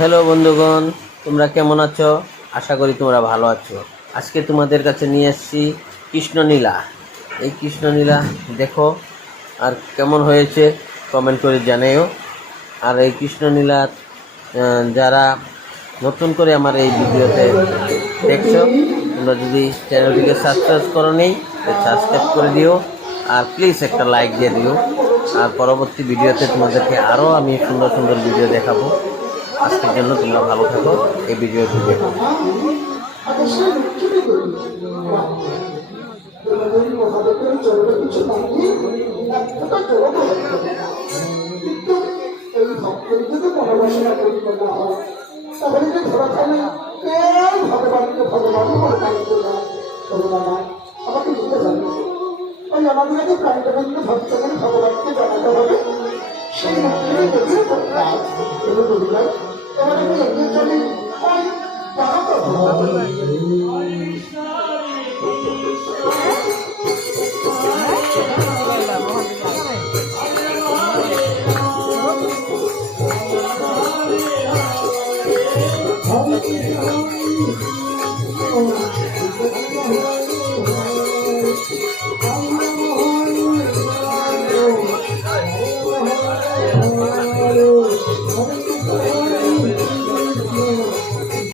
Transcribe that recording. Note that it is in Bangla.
হ্যালো বন্ধুগণ, তোমরা কেমন আছো? আশা করি তোমরা ভালো আছো। আজকে তোমাদের কাছে নিয়ে এসেছি কৃষ্ণনীলা। এই কৃষ্ণনীলা দেখো আর কেমন হয়েছে কমেন্ট করে জানাইও। আর এই কৃষ্ণনীলা যারা নতুন করে আমার এই ভিডিওতে দেখছো, তোমরা যদি চ্যানেলটিকে সাবস্ক্রাইব করো নি সাবস্ক্রাইব করে দিও, আর প্লিজ একটা লাইক দিয়ে দিও। আর পরবর্তী ভিডিওতে তোমাদেরকে আরও আমি সুন্দর সুন্দর ভিডিও দেখাবো। আজকের জন্য তোমরা ভালো থাকো, এই ভিডিওটি দেখো। আমাদেরকে প্রাণীকে ভক্তগণ ভগবানকে জানাতে হবে। সেই মন্দিরে গভীর প্রকার আমাদেরকে এগিয়ে চলে Oh,